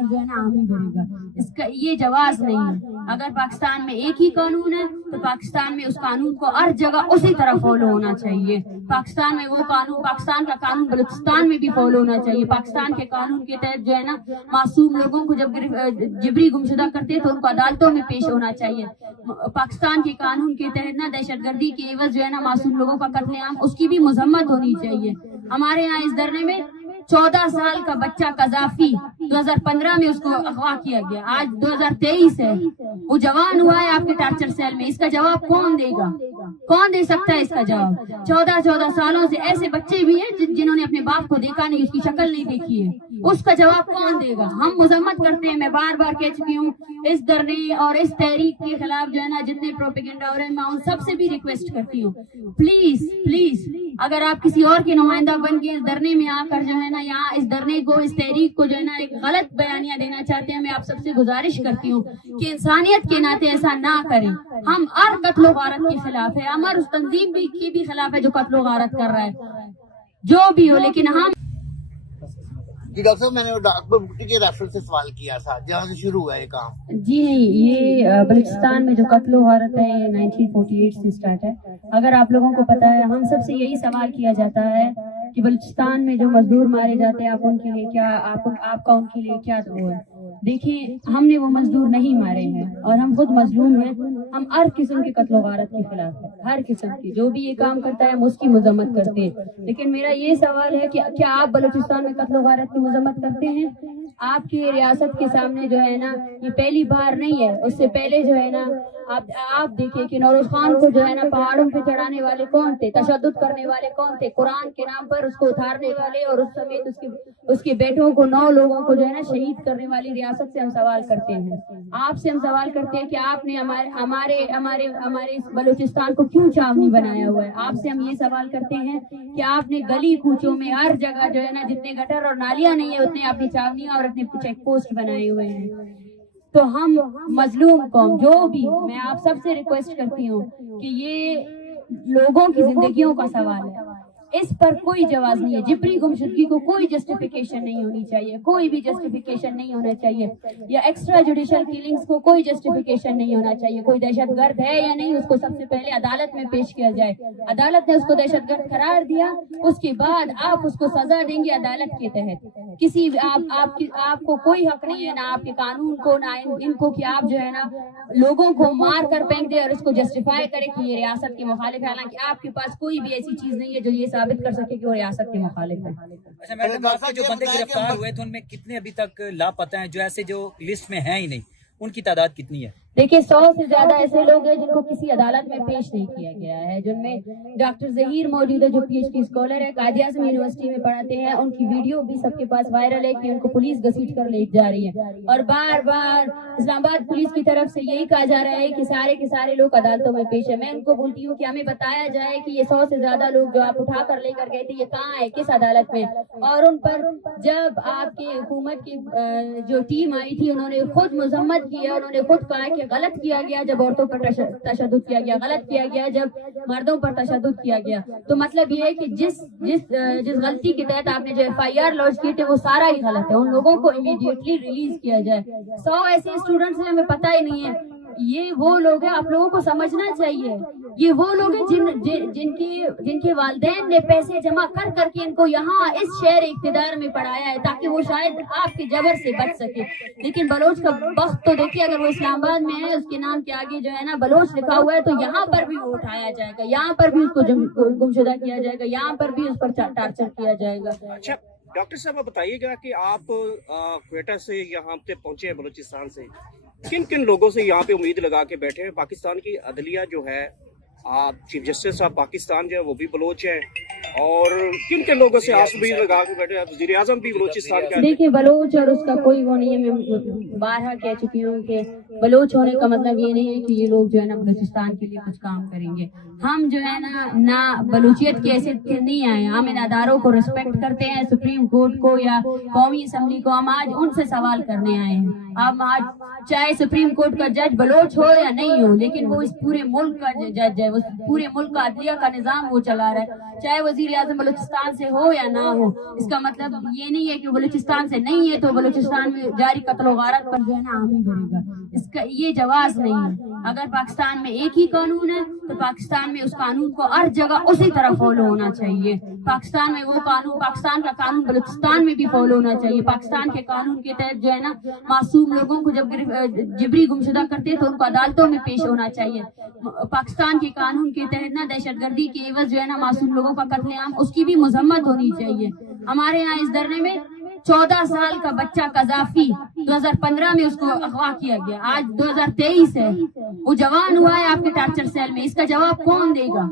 جو ہے نا عام ہی بنے گا. اس کا یہ جواز نہیں ہے. اگر پاکستان میں ایک ہی قانون ہے تو پاکستان میں اس قانون کو ہر جگہ اسی طرح فالو ہونا چاہیے. پاکستان میں وہ قانون، پاکستان کا قانون بلوچستان میں بھی فالو ہونا چاہیے. پاکستان کے قانون کے تحت جو ہے نا معصوم لوگوں کو جب جبری گمشدہ کرتے تو ان کو عدالتوں میں پیش ہونا چاہیے. پاکستان کے قانون کے تحت نا دہشت گردی کے عوض جو ہے نا معصوم لوگوں کا قتل عام، اس کی بھی مذمت ہونی چاہیے. ہمارے یہاں اس دھرنے میں 14 سال کا بچہ قذافی 2015 میں اس کو اغوا کیا گیا. آج 2023 ہے، وہ جوان ہوا ہے آپ کے ٹارچر سیل میں. اس کا جواب کون دے گا؟ کون دے سکتا ہے اس کا جواب؟ 14 سالوں سے ایسے بچے بھی ہیں جنہوں نے اپنے باپ کو دیکھا نہیں، اس کی شکل نہیں دیکھی ہے. اس کا جواب کون دے گا؟ ہم مذمت کرتے ہیں. میں بار بار کہہ چکی ہوں اس دھرنے اور اس تحریک کے خلاف جو ہے نا جتنے پروپیگنڈا ہو رہے ہیں، میں ان سب سے بھی ریکویسٹ کرتی ہوں، پلیز اگر آپ کسی اور کے نمائندہ بن کے اس دھرنے میں آ کر جو ہے نا یہاں اس دھرنے کو، اس تحریک کو جو ہے نا ایک غلط بیانیہ دینا چاہتے ہیں، میں آپ سب سے گزارش کرتی ہوں کہ انسانیت کے ناطے ایسا نہ کریں. ہم ہر قتل و غارت کے خلاف ہے، ہمارا اس تنظیم کی بھی خلاف ہے جو قتل و غارت کر رہا ہے، جو بھی ہو. لیکن ہم جی ڈاکٹر صاحب، میں نے ڈاکٹر بھٹی کے ریفرنس سے سوال کیا تھا جہاں سے شروع ہوا یہ کام. جی نہیں، یہ بلوچستان میں جو قتل و غارت ہے یہ 1948 سے سٹارٹ ہے. اگر آپ لوگوں کو پتا ہے، ہم سب سے یہی سوال کیا جاتا ہے کہ بلوچستان میں جو مزدور مارے جاتے ہیں آپ ان کے لیے کیا، آپ کا ان کے لیے کیا وہ ہے؟ دیکھیں، ہم نے وہ مزدور نہیں مارے ہیں اور ہم خود مظلوم ہیں. ہم ہر قسم کے قتل و غارت کے خلاف ہیں، ہر قسم کی. جو بھی یہ کام کرتا ہے ہم اس کی مذمت کرتے ہیں. لیکن میرا یہ سوال ہے کہ کیا آپ بلوچستان میں قتل و غارت کی مذمت کرتے ہیں؟ آپ کی ریاست کے سامنے جو ہے نا یہ پہلی بار نہیں ہے، اس سے پہلے جو ہے نا آپ دیکھیں کہ نوروز خان کو جو ہے نا پہاڑوں پہ چڑھانے والے کون تھے، تشدد کرنے والے کون تھے، قرآن کے نام پر اس کو اتارنے والے اور اس سمیت اس کے بیٹوں کو 9 لوگوں کو جو ہے نا شہید کرنے والی ریاست سے ہم سوال کرتے ہیں. آپ سے ہم سوال کرتے ہیں کہ آپ نے ہمارے بلوچستان کو کیوں چاونی بنایا ہوا ہے. آپ سے ہم یہ سوال کرتے ہیں کہ آپ نے گلی کوچوں میں ہر جگہ جو ہے نا جتنے گٹر اور نالیاں نہیں ہے اتنے اپنی چاونیاں اور اپنے چیک پوسٹ بنائے ہوئے ہیں. تو ہم مظلوم قوم جو بھی، میں آپ سب سے ریکویسٹ کرتی ہوں کہ یہ لوگوں کی زندگیوں کا سوال ہے، اس پر کوئی جواز نہیں ہے. جبری گمشدگی کو کوئی جسٹیفیکیشن نہیں ہونی چاہیے، کوئی بھی جسٹیفیکیشن نہیں ہونا چاہیے. یا ایکسٹرا جوڈیشل کلنگز کو کوئی جسٹیفیکیشن نہیں ہونا چاہیے. کوئی دہشت گرد ہے یا نہیں، اس کو سب سے پہلے عدالت میں پیش کیا جائے. عدالت نے اس کو دہشت گرد قرار دیا، اس کے بعد آپ اس کو سزا دیں گے عدالت کے تحت. کسی آپ کو کوئی حق نہیں ہے، نہ آپ کے قانون کو، نہ ان کو، کہ آپ جو ہے نا لوگوں کو مار کر پھینک دے اور اس کو جسٹیفائی کرے کہ یہ ریاست کے مخالف ہے. حالانکہ آپ کے پاس کوئی بھی ایسی چیز نہیں ہے جو یہ ثابت کر سکے کہ وہ ریاست کے مخالف ہے. اچھا میڈم، آپ کے جو بندے گرفتار ہوئے تھے ان میں کتنے ابھی تک لاپتہ ہیں، جو ایسے جو لسٹ میں ہیں ہی نہیں، ان کی تعداد کتنی ہے؟ دیکھیے 100 سے زیادہ ایسے لوگ ہیں جن کو کسی عدالت میں پیش نہیں کیا گیا ہے، جن میں ڈاکٹر ظہیر موجود ہے جو PhD اسکالر ہے، قائد اعظم یونیورسٹی میں پڑھاتے ہیں. ان کی ویڈیو بھی سب کے پاس وائرل ہے کہ ان کو پولیس گھسیٹ کر لے جا رہی ہے. اور بار بار اسلام آباد پولیس کی طرف سے یہی کہا جا رہا ہے کہ سارے کے سارے لوگ عدالتوں میں پیش ہیں. میں ان کو بولتی ہوں کہ ہمیں بتایا جائے کہ یہ 100 سے زیادہ لوگ جو آپ اٹھا کر لے کر گئے تھے یہ کہاں ہے، کس عدالت میں. اور ان پر جب آپ کی حکومت کی جو ٹیم آئی تھی انہوں نے خود مذمت کی ہے، انہوں نے خود کہا کہ غلط کیا گیا جب عورتوں پر تشدد کیا گیا، غلط کیا گیا جب مردوں پر تشدد کیا گیا. تو مطلب یہ ہے کہ جس غلطی کے تحت آپ نے جو FIR لانچ کی تھی وہ سارا ہی غلط ہے. ان لوگوں کو امیڈیٹلی ریلیز کیا جائے. 100 ایسے اسٹوڈنٹس ہیں، ہمیں پتہ ہی نہیں ہے. یہ وہ لوگ ہیں، آپ لوگوں کو سمجھنا چاہیے، یہ وہ لوگ ہیں جن کے والدین نے پیسے جمع کر کے ان کو یہاں اس شہر اقتدار میں پڑھایا ہے تاکہ وہ شاید آپ کے جبر سے بچ سکے. لیکن بلوچ کا بخت تو دیکھیے، اگر وہ اسلام آباد میں ہے اس کے نام کے آگے جو ہے نا بلوچ لکھا ہوا ہے تو یہاں پر بھی وہ اٹھایا جائے گا، یہاں پر بھی اس کو گمشدہ کیا جائے گا، یہاں پر بھی اس پر ٹارچر کیا جائے گا. اچھا ڈاکٹر صاحب، آپ بتائیے گا کہ آپ کوئٹہ سے یہاں پہ پہنچے ہیں بلوچستان سے، کن لوگوں سے یہاں پہ امید لگا کے بیٹھے ہیں؟ پاکستان کی عدلیہ جو ہے، آپ چیف جسٹس صاحب پاکستان جو ہے وہ بھی بلوچ ہیں، اور کن لوگوں سے آپ امید لگا کے بیٹھے ہیں؟ وزیر اعظم بھی بلوچستان کا. دیکھیے بلوچ اور اس کا کوئی وہ نہیں ہے. میں بارہا کہہ چکی ہوں کہ بلوچ ہونے کا مطلب یہ نہیں ہے کہ یہ لوگ جو ہے نا بلوچستان کے لیے کچھ کام کریں گے. ہم جو ہے نہ بلوچیت کی حیثیت کے نہیں آئے، ہم ان اداروں کو رسپیکٹ کرتے ہیں، سپریم کورٹ کو یا قومی اسمبلی کو. ہم آج ان سے سوال کرنے آئے ہیں. ہم آج چاہے سپریم کورٹ کا جج بلوچ ہو یا نہیں ہو، لیکن وہ اس پورے ملک کا جج ہے، وہ پورے ملک کا عدلیہ کا نظام وہ چلا رہا ہے. چاہے وزیر वजीर आजम बलूचिस्तान से हो या ना हो, इसका मतलब ये नहीं है कि बलूचिस्तान से नहीं है तो बलूचिस्तान में जारी कत्ल व गारत पर जो है ना हामी भरेगा। इसका ये जवाब नहीं है। अगर पाकिस्तान में एक ही कानून है तो पाकिस्तान में उस कानून को हर जगह उसी तरह फॉलो होना चाहिए। पाकिस्तान में वो कानून, पाकिस्तान का कानून बलूचिस्तान में भी फॉलो होना चाहिए। पाकिस्तान के कानून के तहत जो है ना मासूम लोगों को जब जिबरी गुमशुदा करते हैं तो उनको अदालतों में पेश होना चाहिए। पाकिस्तान के कानून के तहत ना दहशतगर्दी के एवज जो है ना मासूम लोगों का कत्लेआम, उसकी भी मजम्मत होनी चाहिए। हमारे यहाँ इस धरने में 14 साल का बच्चा कजाफी 2015 में उसको अगवा किया गया, आज 2023 है, वो जवान हुआ है आपके टार्चर सेल में। इसका जवाब कौन देगा?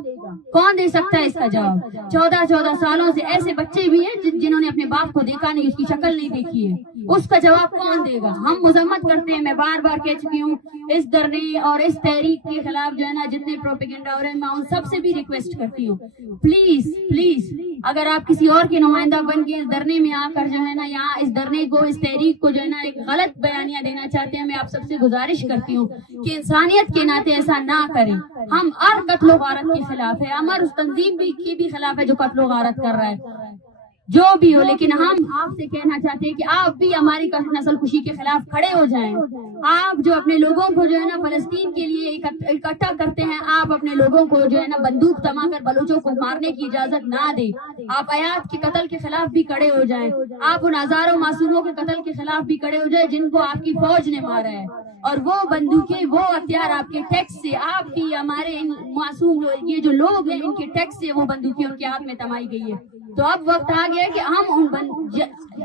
कौन दे सकता है इसका जवाब? 14 सालों से ऐसे बच्चे भी हैं जिन्होंने अपने बाप को देखा नहीं, उसकी शक्ल नहीं देखी है, उसका जवाब कौन देगा? हम मजम्मत करते हैं, मैं बार बार कह चुकी हूँ, इस धरने और इस तहरीक के खिलाफ जो है ना जितने प्रोपेगेंडा हो रहे हैं, मैं उन सबसे भी रिक्वेस्ट करती हूँ, प्लीज प्लीज अगर आप किसी और के नुमाइंदा बन के इस धरने में आकर जो है ना यहाँ इस धरने को, इस तहरीक को जो है ना एक गलत बयानियां देना चाहते हैं, मैं आप सबसे गुजारिश करती हूँ कि इंसानियत के नाते ऐसा ना करें। हम हर कत्लो गारत के खिलाफ है, हमारे उस तंजीम के भी खिलाफ है जो कत्लो गारत कर रहा है, जो भी हो, लेकिन हम आपसे कहना चाहते हैं कि आप भी हमारी नस्ल कुशी के खिलाफ खड़े हो जाएं। आप जो अपने लोगों को जो है ना फलस्तीन के लिए इकट्ठा करते हैं, आप अपने लोगों को जो है ना बंदूक थमाकर बलूचों को मारने की इजाजत ना दें। आप आयात के कत्ल के खिलाफ भी खड़े हो जाएं। आप उन हजारों मासूमों के कत्ल के खिलाफ भी खड़े हो जाएं जिनको आपकी फौज ने मारा है, और वो बंदूकें, वो हथियार आपके टैक्स से, आपकी हमारे इन मासूम ये जो लोग हैं इनके टैक्स से वो बंदूकें उनके हाथ में थमाई गई है। तो अब वक्त आ गया कि हम उन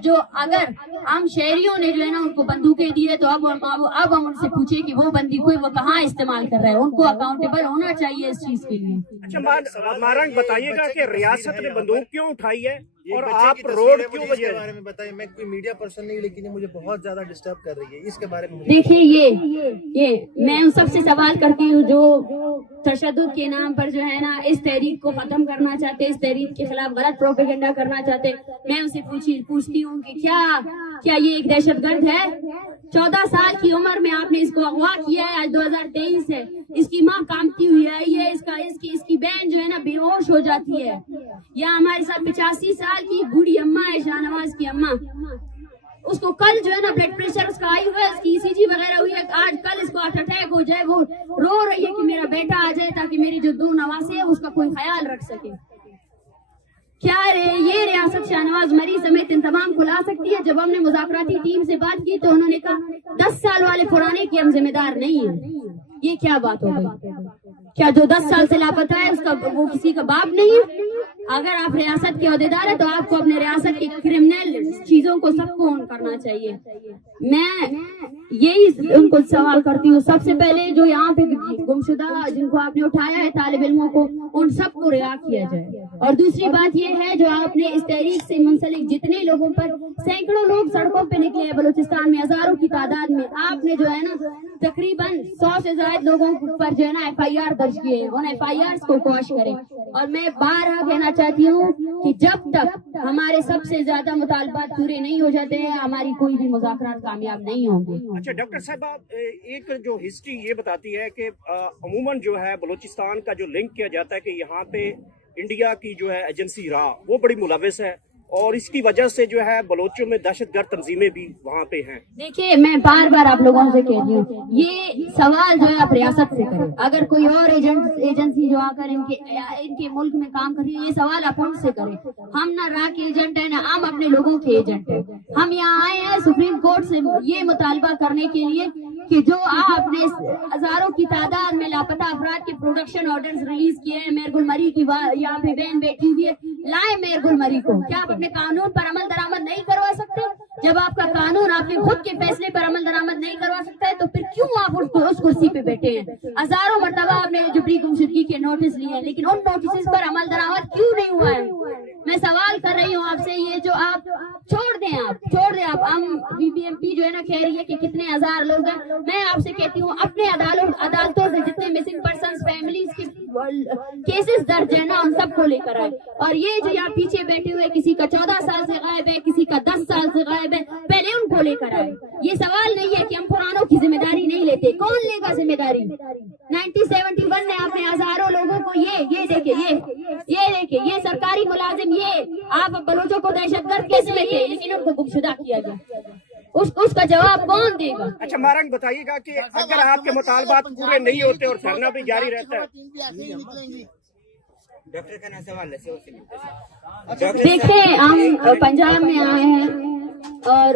जो अगर हम शहरियों ने जो है ना उनको बंदूकें दी है तो अब हम उनसे पूछे कि वो बंदूकें वो कहाँ इस्तेमाल कर रहे हैं, उनको अकाउंटेबल होना चाहिए इस चीज के लिए। अच्छा मारंग, बताइएगा कि रियासत ने बंदूक क्यों उठाई है और आप रोड क्यों बजे? इसके बारे में बताइए। मैं कोई मीडिया पर्सन नहीं, लेकिन ये मुझे बहुत ज्यादा डिस्टर्ब कर रही है, इसके बारे में देखिए ये मैं उन सबसे सवाल करती हूँ जो तशद्दुद के नाम पर जो है ना इस तहरीक को खत्म करना चाहते, इस तहरीक के खिलाफ गलत प्रोपेगेंडा करना चाहते। मैं उनसे पूछती हूँ कि क्या ये एक दहशतगर्द है? 14 साल की उम्र में आपने इसको अगवा किया है, आज 2023 है, इसकी माँ कामती हुई है, ये इसकी बहन जो है ना बेहोश हो जाती है। या हमारे साथ 85 साल की बूढ़ी अम्मा है, शाहनवाज की अम्मा, उसको कल जो है ना ब्लड प्रेशर उसका आई हुआ है, इसकी ECG वगैरह हुई है, आज कल इसको हार्ट अटैक हो जाए, वो रो रही है कि मेरा बेटा आ जाए ताकि मेरी जो 2 नवासे है उसका कोई ख्याल रख सके। क्या ये रियासत शाहनवाज मरी समेत इन तमाम को ला सकती है? जब हमने मुज़ाकराती टीम से बात की तो उन्होंने कहा 10 साल वाले पुराने की हम जिम्मेदार नहीं है। ये क्या बात हो गई? क्या जो 10 साल से लापता है उसका वो किसी का बाप नहीं है? अगर आप रियासत के अहदेदार है तो आपको अपने रियासत के क्रिमिनल चीजों को सबको ऑन करना चाहिए। मैं यही उनको सवाल करती हूँ, सबसे पहले जो यहाँ पे गुमशुदा जिनको आपने उठाया है तालिब इल्मों को, उन सबको रिहा किया जाए। और दूसरी बात ये है जो आपने इस तहरीक से मुंसलिक जितने लोगों पर, सैकड़ों लोग सड़कों पे निकले हैं बलूचिस्तान में हजारों की तादाद में, आपने जो है ना तकरीबन 100 से ज्यादा लोगों पर जो है ना FIR दर्ज किए हैं, उन FIR को क्वाश करें। और मैं बारहा कहना चाहती हूँ कि जब तक हमारे सबसे ज्यादा मुतालबात पूरे नहीं हो जाते हैं हमारी कोई भी मुज़ाकरात कामयाब नहीं होंगे। अच्छा डॉक्टर साहब, एक जो हिस्ट्री ये बताती है कि अमूमन जो है बलूचिस्तान का जो लिंक किया जाता है कि यहाँ पे इंडिया की जो है एजेंसी रहा वो बड़ी मुलविस है, और इसकी वजह से जो है बलोचों में दहशतगर्द तंजीमें भी वहाँ पे हैं। देखिए मैं बार बार आप लोगों से कहती हूँ, ये सवाल जो है आप रियासत से करें। अगर कोई और एजेंसी जो आकर इनके मुल्क में काम कर रही है, ये सवाल आप उनसे करें। हम ना रा के एजेंट है, ना हम अपने लोगों के एजेंट है। हम यहाँ आए हैं सुप्रीम कोर्ट से ये मुतालबा करने के लिए कि जो आपने हजारों की तादाद में लापता अफराद के प्रोडक्शन ऑर्डर्स रिलीज किए हैं, मेयर गुलमरी की यहाँ पे बहन बेटी हुई है, लाए मेयर गुलमरी को। क्या आप अपने कानून पर अमल दरामद नहीं करवा सकते? जब आपका कानून आपके खुद के फैसले पर अमल दरामद नहीं करवा सकता है तो फिर क्यों आप उस कुर्सी पे बैठे हैं? हजारों मरतबा आपने जिबरी गुमशुदगी के नोटिस लिए हैं, लेकिन उन नोटिस पर अमल दरामद क्यों नहीं हुआ है? मैं सवाल कर रही हूँ आपसे, ये जो आप छोड़ दें आप हम BBMP जो है ना कह रही है कि कितने हजार लोग हैं। मैं आपसे कहती हूँ अपने अदालतों से जितने मिसिंग पर्सन्स फैमिलीज के केसेस दर्ज है ना उन सबको लेकर आए। और ये जो यहाँ पीछे बैठे हुए, किसी का 14 साल से गायब है, किसी का 10 साल से गायब है, पहले उनको लेकर आए। ये सवाल नहीं है कि हम पुरानों की जिम्मेदारी नहीं लेते, कौन लेगा जिम्मेदारी? 1971 में आपने हजारों लोगों को ये देखिए ये सरकारी मुलाजिम, ये आप बलोचों को दहशतगर्द कैसे लगे, लेकिन उनको गुमशुदा किया गया, उसका जवाब कौन देगा? अच्छा मारंग बताइएगा कि अगर आपके मुतालबात पूरे नहीं होते और धरना भी जारी रहता है। डॉक्टर का ना सवाल देखिए, हम पंजाब में आए हैं और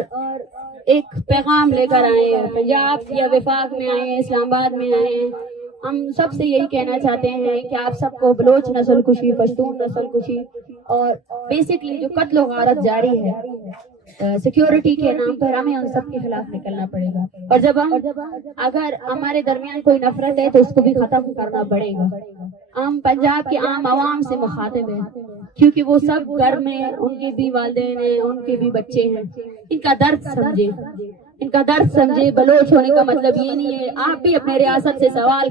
एक पैगाम लेकर आए हैं, पंजाब या वफाक में आए हैं, इस्लामाबाद में आए हैं। हम सबसे यही कहना चाहते हैं कि आप सबको बलोच नस्ल कुशी, पश्तून नस्ल कुशी और बेसिकली जो कत्ल गारत जारी है सिक्योरिटी के नाम पर, हमें उन सब के खिलाफ निकलना पड़ेगा। और जब अगर हमारे दरमियान कोई नफरत है तो उसको भी खत्म करना पड़ेगा। हम पंजाब के आम आवाम से मुखातिब हैं, क्योंकि वो सब घर में उनके भी वालिदैन हैं, उनके भी बच्चे हैं। इनका दर्द समझे। बलोच होने का मतलब ये नहीं है। आप भी अपने रियासत से सवाल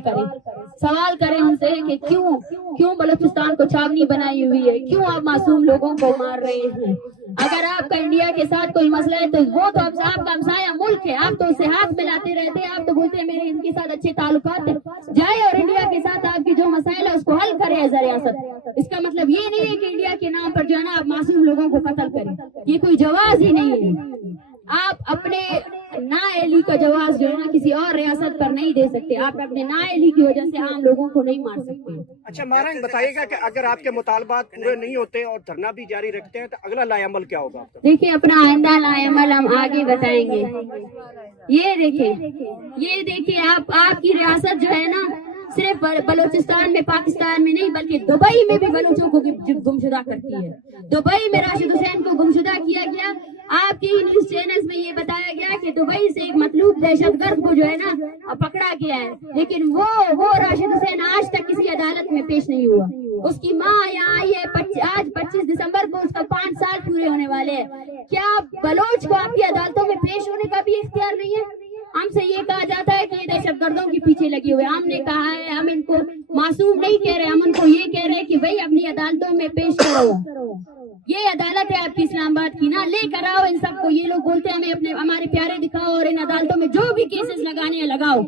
करें उनसे कि क्यों बलूचिस्तान को छावनी बनाई हुई है, क्यों आप मासूम लोगों को मार रहे हैं। अगर आपका इंडिया के साथ कोई मसला है तो वो तो आपका हमसाया मुल्क है, आप तो उससे हाथ मिलाते रहते हैं, आप तो बोलते हैं मेरे इनके साथ अच्छे ताल्लुकात है। जाए और इंडिया के साथ आपकी जो मसाइल है उसको हल करे एज अ रियासत। इसका मतलब ये नहीं है कि इंडिया के नाम पर जो है ना आप मासूम लोगों को कत्ल करें, ये कोई जवाज ही नहीं है। आप अपने नाअहली का जवाब जो है ना किसी और रियासत पर नहीं दे सकते। आप अपने नाअहली की वजह से आम लोगों को नहीं मार सकते। अच्छा मारंग बताइएगा कि अगर आपके मुतालबात पूरे नहीं होते और धरना भी जारी रखते हैं तो अगला लाएअमल क्या होगा आपका? देखिए, अपना आइंदा लाएअमल हम आगे बताएंगे। ये देखिए आपकी रियासत जो है ना सिर्फ बलूचिस्तान में, पाकिस्तान में नहीं बल्कि दुबई में भी बलूचों को गुमशुदा करती है। दुबई में राशिद हुसैन को गुमशुदा किया गया। आपके न्यूज चैनल्स में ये बताया गया कि दुबई से एक मतलूब दहशतगर्द को जो है ना पकड़ा गया है, लेकिन वो राशिद हुसैन आज तक किसी अदालत में पेश नहीं हुआ। उसकी माँ यहाँ आई है, आज 25 दिसंबर को उसका 5 साल पूरे होने वाले हैं। क्या बलोच को आपकी अदालतों में पेश होने का भी इख्तियार नहीं है? हमसे ये कहा जाता है कि ये दहशतगर्दों के पीछे लगे हुए। हमने कहा है, हम इनको मासूम नहीं कह रहे, हम उनको ये कह रहे हैं कि भाई अपनी अदालतों में पेश करो। ये अदालत है आपकी इस्लामाबाद की ना, लेकर आओ इन सबको। ये लोग बोलते हैं हमें हमारे प्यारे दिखाओ और इन अदालतों में जो भी केसेस लगाने हैं लगाओ।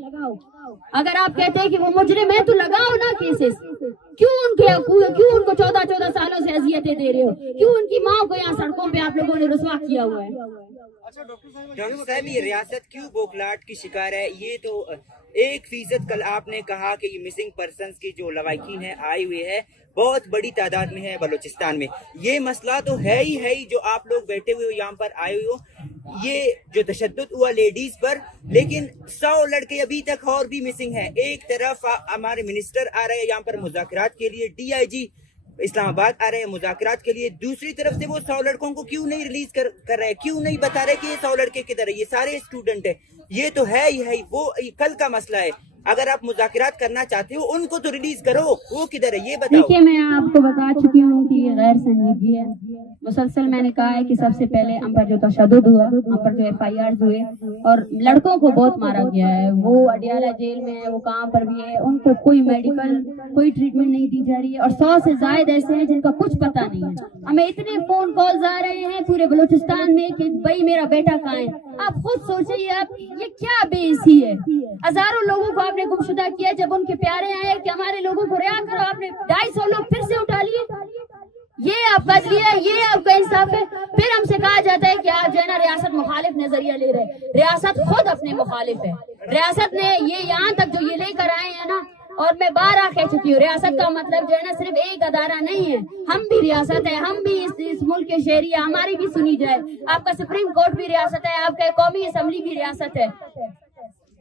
अगर आप कहते हैं कि वो मुजरिम है तो लगाओ ना केसेस। क्यों उनको 14 सालों से अजियतें दे रहे हो? क्यों उनकी माँ को यहाँ सड़कों पे आप लोगों ने रुसवा किया हुआ है? डॉक्टर साहब ये रियासत क्यों बौखलाहट की शिकार है? ये तो 1% कल आपने कहा कि ये मिसिंग पर्संस की जो लवाकिन है आई हुई है बहुत बड़ी तादाद में है बलूचिस्तान में। ये मसला तो है ही जो आप लोग बैठे हुए हो यहाँ पर आए हुए हो, ये जो तशद्दुद हुआ लेडीज पर, लेकिन 100 लड़के अभी तक और भी मिसिंग है। एक तरफ हमारे मिनिस्टर आ रहे हैं यहाँ पर मुज़ाकरात के लिए, DIG इस्लामाबाद आ रहे हैं मुज़ाकरात के लिए, दूसरी तरफ से वो 100 लड़कों को क्यों नहीं रिलीज कर रहे हैं? क्यों नहीं बता रहे कि ये 100 लड़के किधर है? ये सारे स्टूडेंट है। ये तो है ही वो कल का मसला है। अगर आप मुज़ाकरात करना चाहते हो उनको तो रिलीज करो, वो किधर है ये बताओ। देखिए, मैं आपको बता चुकी हूँ कि ये गैर संजीदगी है। मुसलसल मैंने कहा है कि सबसे पहले हम पर जो तशद्दुद हुआ, हम पर जो FIR हुए और लड़कों को बहुत मारा गया है, वो अडियाला जेल में है, वो कहाँ पर भी है, उनको कोई मेडिकल कोई ट्रीटमेंट नहीं दी जा रही है। और 100 से ज्यादा ऐसे हैं जिनका कुछ पता नहीं है। हमें इतने फोन कॉल्स आ रहे हैं पूरे बलूचिस्तान में कि भाई मेरा बेटा कहाँ है। आप खुद सोचिए, आप ये क्या बेइज्जती है। हजारों लोगों को आपने गुमशुदा किया। जब उनके प्यारे आए कि हमारे लोगों को रिहा करो, आपने 250 लोग फिर से उठा लिए। ये आपका लिया, ये आपका इंसाफ है। फिर हमसे कहा जाता है कि आप जो है ना रियासत मुखालिफ नजरिया ले रहे हैं। रियासत खुद अपने मुखालिफ है। रियासत ने ये यहाँ तक जो ये लेकर आए हैं ना, और मैं 12 कह चुकी हूँ, रियासत का मतलब जो है ना सिर्फ एक अदारा नहीं है, हम भी रियासत है, हम भी इस मुल्क के शहरी है, हमारी भी सुनी जाए। आपका सुप्रीम कोर्ट भी रियासत है, आपका कौमी असम्बली भी रियासत है।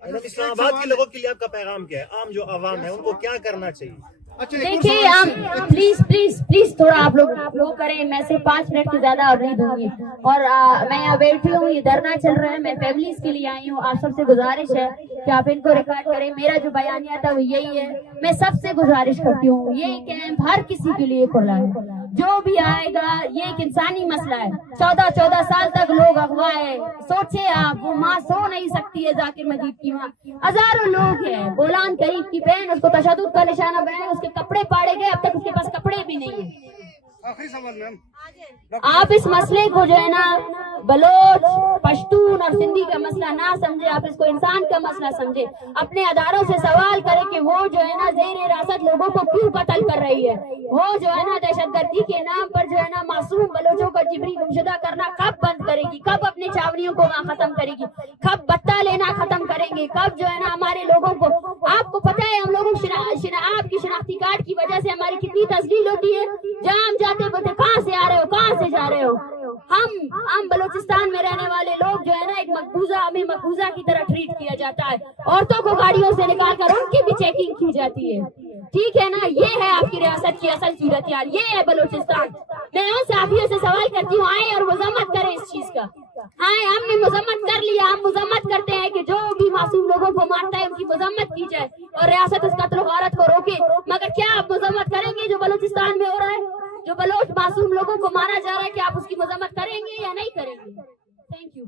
इस्लामाबाद के लोगों के लिए आपका पैगाम क्या है? आम जो आवाम है उनको क्या करना चाहिए? देखिए, हम प्लीज थोड़ा आप लोग वो करें। मैं सिर्फ 5 मिनट से ज्यादा और नहीं दूंगी। और मैं यहाँ बैठी हूँ, ये धरना चल रहा है, मैं फैमिलीज के लिए आई हूँ। आप सबसे गुजारिश है कि आप इनको रिकॉर्ड करें। मेरा जो बयानिया था वो यही है। मैं सबसे गुजारिश करती हूँ, ये कैंप हर किसी के लिए खुला है, जो भी आएगा। ये एक इंसानी मसला है। 14 साल तक लोग अगवा है। सोचे आप, वो माँ सो नहीं सकती है, जाकिर मजीद की माँ। हजारों लोग हैं, बोलान करीब की बहन, उसको तशद्दुद का निशाना बनाए, उसके कपड़े पाड़े गए, अब तक उसके पास कपड़े भी नहीं है। आखिरी सवाल मैम, आप इस मसले को जो है ना बलोच, पश्तून और सिंधी का मसला ना समझे, आप इसको इंसान का मसला समझे। अपने अदारों से सवाल करें कि वो जो है ना ज़ेर हिरासत लोगों को क्यों कत्ल कर रही है। वो जो है ना दहशतगर्दी के नाम पर जो है ना मासूम बलोचों का जिबरी गुमशुदा करना कब बंद करेगी, कब अपने छावनियों को वहाँ खत्म करेगी, कब बत्ता लेना खत्म करेंगे, कब जो है ना हमारे लोगों को, आपको पता है हम लोगों आपकी शिनाख्ती कार्ड की वजह से हमारी कितनी तस्लील होती है। जहाँ हम जाते बोलते कहाँ से आ रहे हो, कहाँ से जा रहे हो। हम बलूचिस्तान में रहने वाले लोग जो है ना एक मकबूजा, हमें मकबूजा की तरह ट्रीट किया जाता है। औरतों को गाड़ियों से निकाल कर उनकी भी चेकिंग की जाती है। ठीक है ना, ये है आपकी रियासत की असल सूरत हाल, ये है बलूचिस्तान। मैं उन साथियों से सवाल करती हूँ, आए और मजम्मत करें इस चीज का। आए, हमने मजम्मत कर लिया, हम मजम्मत करते हैं कि जो भी मासूम लोगों को मारता है उनकी मजम्मत की जाए और रियासत उस कत्ल गारत को रोके। मगर क्या आप मजम्मत करेंगे जो बलूचिस्तान में हो रहा है, जो बलोच मासूम लोगों को मारा जा रहा है, कि आप उसकी मजम्मत करेंगे या नहीं करेंगे? Thank you.